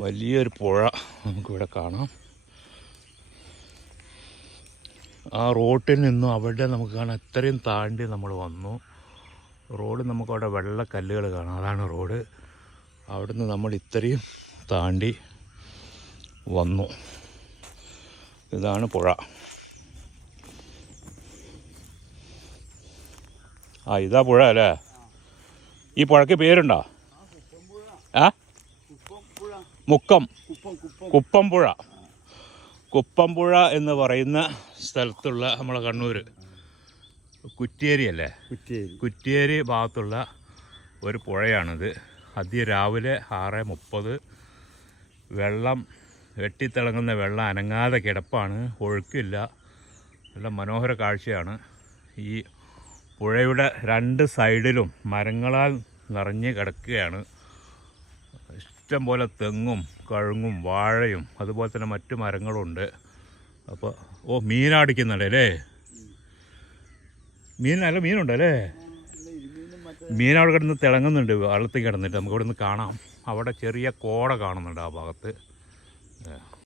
വലിയൊരു പുഴ നമുക്കിവിടെ കാണാം. ആ റോട്ടിൽ നിന്നും അവിടെ നമുക്ക് കാണാം. ഇത്രയും താണ്ടി നമ്മൾ വന്നു. റോഡ് നമുക്കവിടെ വെള്ള കല്ലുകൾ കാണാം. അതാണ് റോഡ്. അവിടുന്ന് നമ്മൾ ഇത്രയും താണ്ടി വന്നു. ഇതാണ് പുഴ. ഇതാ പുഴ അല്ലേ? ഈ പുഴയ്ക്ക് പേരുണ്ടോ? കുപ്പംപുഴ. കുപ്പംപുഴ എന്ന് പറയുന്ന സ്ഥലത്തുള്ള നമ്മളെ കണ്ണൂർ കുറ്റ്യേരി അല്ലേ? കുറ്റ്യേരി ഭാഗത്തുള്ള ഒരു പുഴയാണിത്. അതിരാവിലെ 6:30. വെള്ളം വെട്ടിത്തിളങ്ങുന്ന വെള്ളം അനങ്ങാതെ കിടപ്പാണ്. ഒഴുക്കില്ല. നല്ല മനോഹര കാഴ്ചയാണ്. ഈ പുഴയുടെ 2 സൈഡിലും മരങ്ങളാൽ നിറഞ്ഞ് കിടക്കുകയാണ്. ഇഷ്ടം പോലെ തെങ്ങും കഴുങ്ങും വാഴയും അതുപോലെ തന്നെ മറ്റു മരങ്ങളുണ്ട്. അപ്പോൾ മീനടിക്കുന്നുണ്ട് അല്ലേ? മീനുണ്ടല്ലേ? മീൻ അവിടെ കിടന്ന് തിളങ്ങുന്നുണ്ട്. വെള്ളത്തിൽ കിടന്നിട്ട് നമുക്ക് ഇവിടെ നിന്ന് കാണാം. അവിടെ ചെറിയ കോട കാണുന്നുണ്ട് ആ ഭാഗത്ത്.